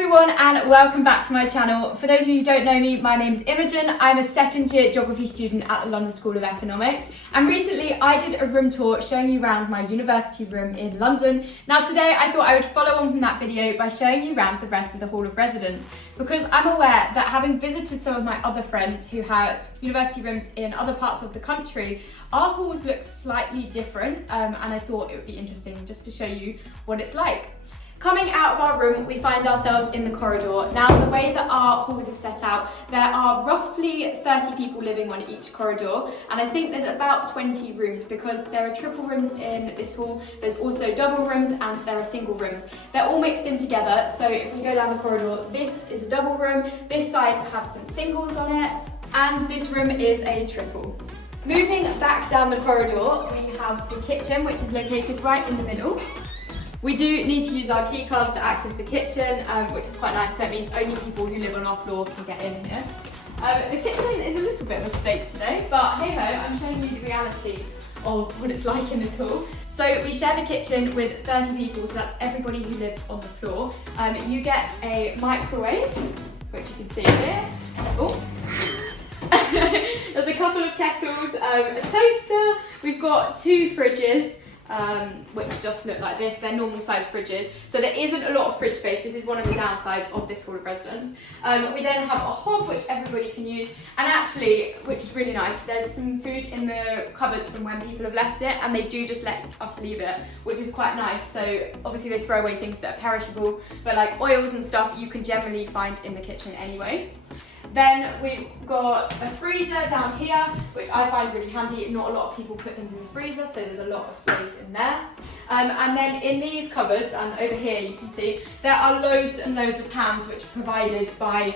everyone and welcome back to my channel. For those of you who don't know me, my name is Imogen. I'm a second year geography student at the London School of Economics, and recently I did a room tour showing you around my university room in London. Now today I thought I would follow on from that video by showing you around the rest of the Hall of Residence, because I'm aware that having visited some of my other friends who have university rooms in other parts of the country, our halls look slightly different, and I thought it would be interesting just to show you what it's like. Coming out of our room, we find ourselves in the corridor. Now, the way that our halls are set out, there are roughly 30 people living on each corridor, and I think there's about 20 rooms because there are triple rooms in this hall, there's also double rooms, and there are single rooms. They're all mixed in together, so if we go down the corridor, this is a double room, this side has some singles on it, and this room is a triple. Moving back down the corridor, we have the kitchen, which is located right in the middle. We do need to use our key cards to access the kitchen, which is quite nice, so it means only people who live on our floor can get in here. The kitchen is a little bit of a state today, but hey ho, I'm showing you the reality of what it's like in this hall. So we share the kitchen with 30 people, so that's everybody who lives on the floor. You get a microwave, which you can see here. Oh. There's a couple of kettles, a toaster, we've got 2 fridges, which just look like this. They're normal size fridges, so there isn't a lot of fridge space. This is one of the downsides of this Hall of Residence. We then have a hob which everybody can use, and actually, which is really nice, there's some food in the cupboards from when people have left it, and they do just let us leave it, which is quite nice. So obviously they throw away things that are perishable, but like oils and stuff you can generally find in the kitchen anyway. Then we've got a freezer down here, which I find really handy. Not a lot of people put things in the freezer, so there's a lot of space in there. And then in these cupboards, and over here you can see, there are loads and loads of pans which are provided by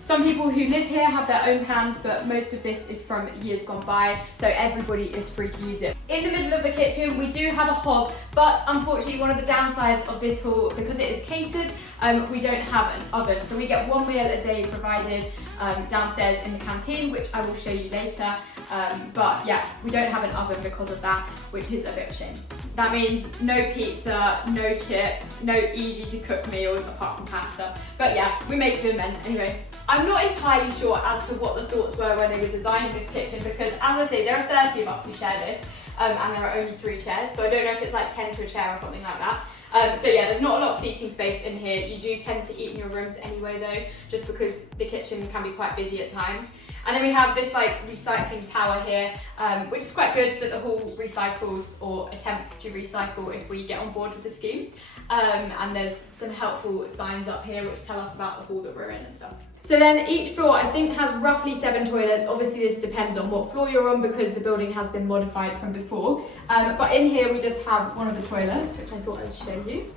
some people who live here, have their own pans, but most of this is from years gone by, so everybody is free to use it. In the middle of the kitchen, we do have a hob, but unfortunately one of the downsides of this hall, because it is catered, we don't have an oven. So we get 1 meal a day provided downstairs in the canteen, which I will show you later. But yeah, we don't have an oven because of that, which is a bit of a shame. That means no pizza, no chips, no easy to cook meals apart from pasta. But yeah, we make do amend anyway. I'm not entirely sure as to what the thoughts were when they were designing this kitchen, because as I say, there are 30 of us who share this, and there are only 3 chairs, so I don't know if it's like 10 to a chair or something like that. So yeah, there's not a lot of seating space in here. You do tend to eat in your rooms anyway though, just because the kitchen can be quite busy at times. And then we have this like recycling tower here, which is quite good that the hall recycles or attempts to recycle if we get on board with the scheme. And there's some helpful signs up here which tell us about the hall that we're in and stuff. So then each floor I think has roughly 7 toilets. Obviously this depends on what floor you're on because the building has been modified from before. But in here we just have one of the toilets, which I thought I would show you.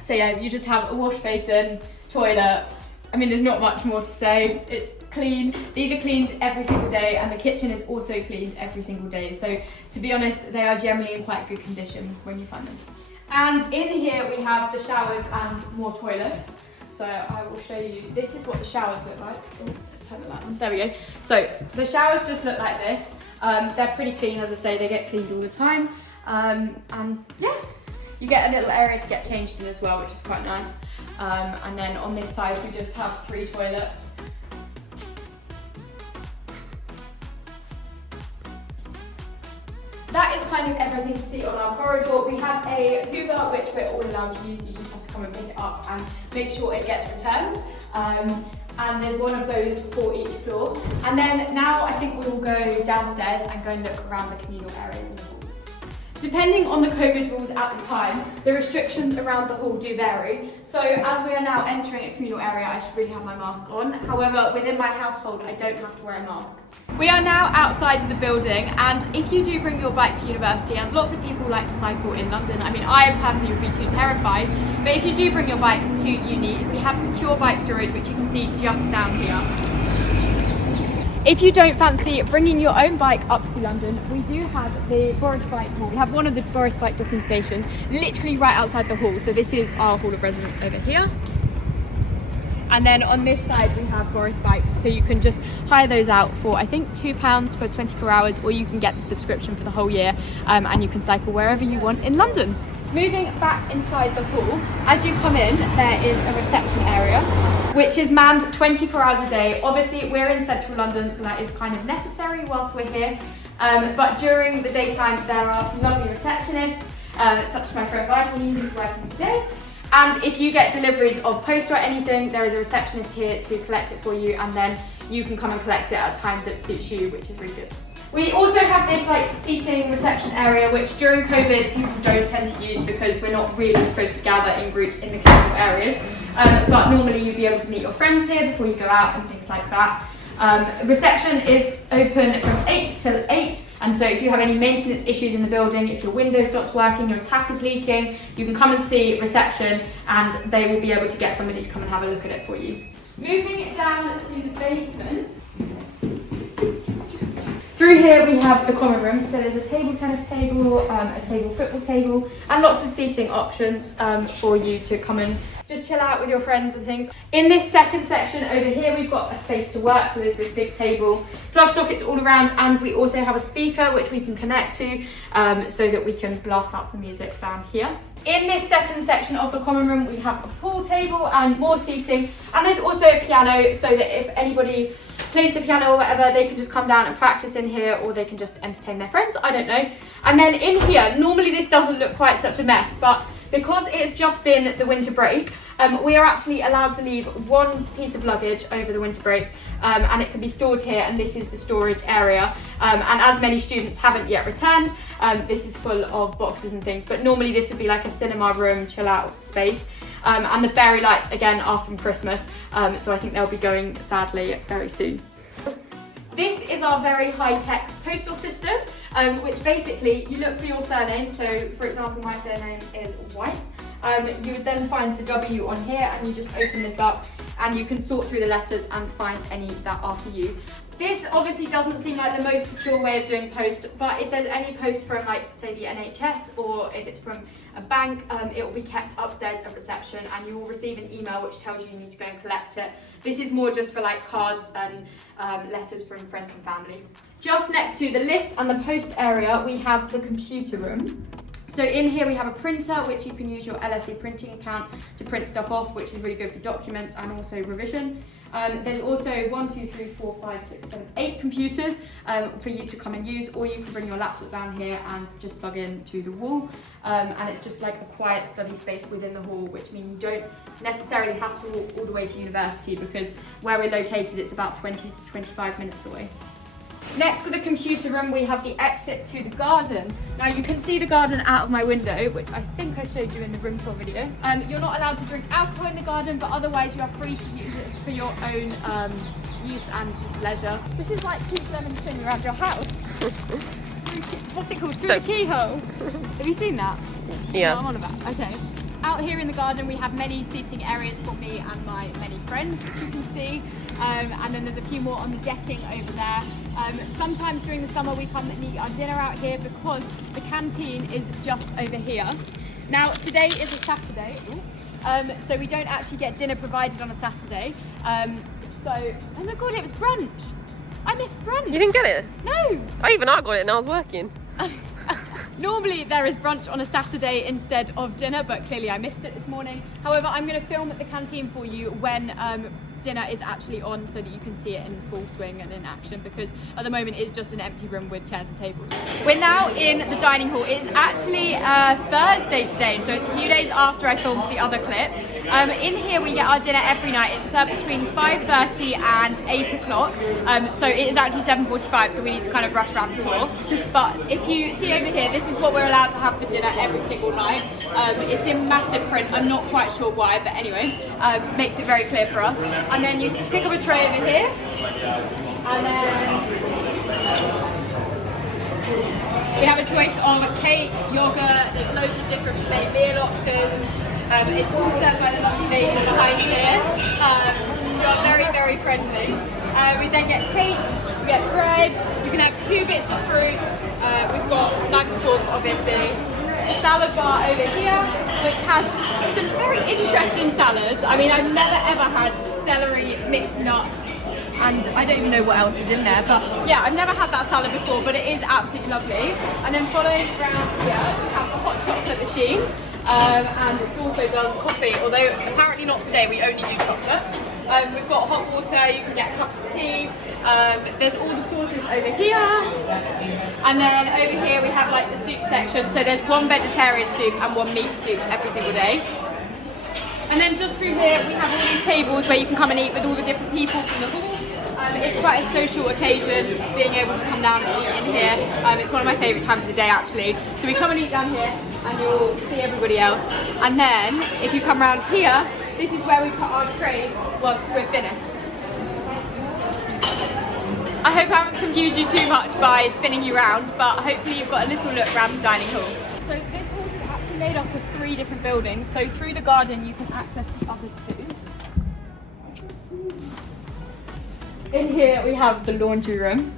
So yeah, you just have a wash basin, toilet. I mean, there's not much more to say. It's clean. These are cleaned every single day, and the kitchen is also cleaned every single day. So to be honest, they are generally in quite good condition when you find them. And in here we have the showers and more toilets. So I will show you, this is what the showers look like. Oh, let's turn the light on. There we go. So the showers just look like this. They're pretty clean, as I say, they get cleaned all the time. And yeah, you get a little area to get changed in as well, which is quite nice. And then on this side, we just have 3 toilets. That is kind of everything to see on our corridor. We have a Hoover, which we're all allowed to use. You just have to come and pick it up and make sure it gets returned. And there's one of those for each floor. And then now I think we will go downstairs and go and look around the communal areas in the hall. Depending on the COVID rules at the time, the restrictions around the hall do vary. So as we are now entering a communal area, I should really have my mask on. However, within my household, I don't have to wear a mask. We are now outside of the building, and if you do bring your bike to university, as lots of people like to cycle in London, I mean, I personally would be too terrified, but if you do bring your bike to uni, we have secure bike storage, which you can see just down here. If you don't fancy bringing your own bike up to London, we do have the Boris Bike Hall. We have one of the Boris Bike docking stations literally right outside the hall. So this is our Hall of Residence over here. And then on this side we have Boris Bikes, so you can just hire those out for I think £2 for 24 hours, or you can get the subscription for the whole year, and you can cycle wherever you want in London. Moving back inside the hall, as you come in, there is a reception area, which is manned 24 hours a day. Obviously, we're in central London, so that is kind of necessary whilst we're here. But during the daytime, there are some lovely receptionists, such as my friend Martin, who's working today. And if you get deliveries of post or anything, there is a receptionist here to collect it for you, and then you can come and collect it at a time that suits you, which is really good. We also have this seating reception area, which during COVID people don't tend to use because we're not really supposed to gather in groups in the communal areas. But normally you'd be able to meet your friends here before you go out and things like that. Reception is open from 8 till 8, and so if you have any maintenance issues in the building, if your window stops working, your tap is leaking, you can come and see reception and they will be able to get somebody to come and have a look at it for you. Moving down to the basement. Through here we have the common room, so there's a table tennis table, a table football table, and lots of seating options for you to come and just chill out with your friends and things. In this second section over here, we've got a space to work, so there's this big table, plug sockets all around, and we also have a speaker which we can connect to so that we can blast out some music down here. In this second section of the common room, we have a pool table and more seating, and there's also a piano so that if anybody plays the piano or whatever, they can just come down and practice in here, or they can just entertain their friends, I don't know. And then in here, normally this doesn't look quite such a mess, but because it's just been the winter break, we are actually allowed to leave one piece of luggage over the winter break, and it can be stored here, and this is the storage area. And as many students haven't yet returned, this is full of boxes and things, but normally this would be like a cinema room, chill out space. And the fairy lights, again, are from Christmas, so I think they'll be going, sadly, very soon. This is our very high-tech postal system, which basically, you look for your surname, so for example, my surname is White. You would then find the W on here, and you just open this up, and you can sort through the letters and find any that are for you. This obviously doesn't seem like the most secure way of doing post, but if there's any post from, say, the NHS, or if it's from a bank, it will be kept upstairs at reception, and you will receive an email which tells you need to go and collect it. This is more just for cards and letters from friends and family. Just next to the lift and the post area, we have the computer room. So in here we have a printer, which you can use your LSE printing account to print stuff off, which is really good for documents and also revision. There's also 8 computers for you to come and use, or you can bring your laptop down here and just plug in to the wall. And it's just like a quiet study space within the hall, which means you don't necessarily have to walk all the way to university, because where we're located, it's about 20 to 25 minutes away. Next to the computer room, we have the exit to the garden. Now you can see the garden out of my window, which I think I showed you in the room tour video. You're not allowed to drink alcohol in the garden, but otherwise you are free to use it for your own use and just leisure. This is like 2 lemons swimming around your house. What's it called? Through the keyhole. Have you seen that? Yeah. What I'm on about. Okay. Out here in the garden, we have many seating areas for me and my many friends, which you can see. And then there's a few more on the decking over there. Sometimes during the summer we come and eat our dinner out here because the canteen is just over here. Now today is a Saturday, so we don't actually get dinner provided on a Saturday. Oh my god, it was brunch! I missed brunch! You didn't get it? No! I got it and I was working. Normally there is brunch on a Saturday instead of dinner, but clearly I missed it this morning. However, I'm going to film at the canteen for you when dinner is actually on, so that you can see it in full swing and in action, because at the moment it's just an empty room with chairs and tables. We're now in the dining hall. It's actually Thursday today, so it's a few days after I filmed the other clips. In here we get our dinner every night. It's served between 5:30 and 8 o'clock, so it is actually 7:45, so we need to kind of rush around the tour. But if you see over here, this is what we're allowed to have for dinner every single night. It's in massive print, I'm not quite sure why, but anyway, makes it very clear for us. And then you pick up a tray over here, and then we have a choice of cake, yogurt, there's loads of different main meal options. It's all served by the lovely lady behind here. You're very, very friendly. We then get cake, we get bread, you can have 2 bits of fruit, we've got knives and forks obviously. A salad bar over here, which has some very interesting salads. I mean, I've never ever had celery, mixed nuts, and I don't even know what else is in there, but yeah, I've never had that salad before, but it is absolutely lovely. And then following around here, we have a hot chocolate machine, and it also does coffee, although apparently not today, we only do chocolate. We've got hot water, you can get a cup of tea, there's all the sauces over here, and then over here we have like the soup section, so there's one vegetarian soup and one meat soup every single day. And then just through here we have all these tables where you can come and eat with all the different people from the hall. It's quite a social occasion being able to come down and eat in here. It's one of my favourite times of the day actually. So we come and eat down here and you'll see everybody else. And then if you come around here, this is where we put our trays once we're finished. I hope I haven't confused you too much by spinning you around, but hopefully you've got a little look around the dining hall. So this hall is actually made up of 3 different buildings. So through the garden you can access the other 2. In here we have the laundry room.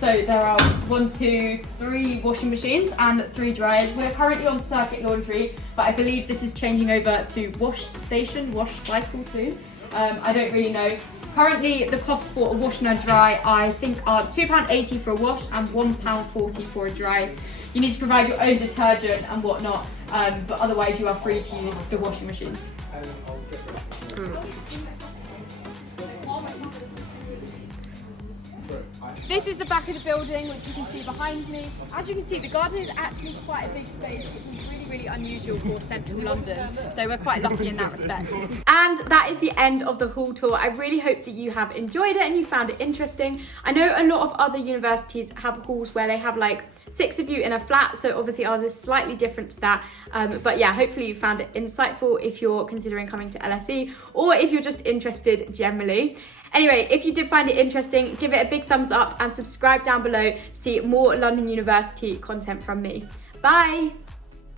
So there are 1, 2, 3 washing machines and 3 dryers. We're currently on circuit laundry, but I believe this is changing over to wash cycle soon. I don't really know. Currently the cost for a wash and a dry I think are £2.80 for a wash and £1.40 for a dry. You need to provide your own detergent and whatnot, but otherwise you are free to use the washing machines. This is the back of the building, which you can see behind me. As you can see, the garden is actually quite a big space, which is really, really unusual for central London. So we're quite lucky in that respect. And that is the end of the hall tour. I really hope that you have enjoyed it and you found it interesting. I know a lot of other universities have halls where they have like 6 of you in a flat, so obviously ours is slightly different to that. But yeah, hopefully you found it insightful if you're considering coming to LSE or if you're just interested generally. Anyway, if you did find it interesting, give it a big thumbs up and subscribe down below to see more London University content from me. Bye!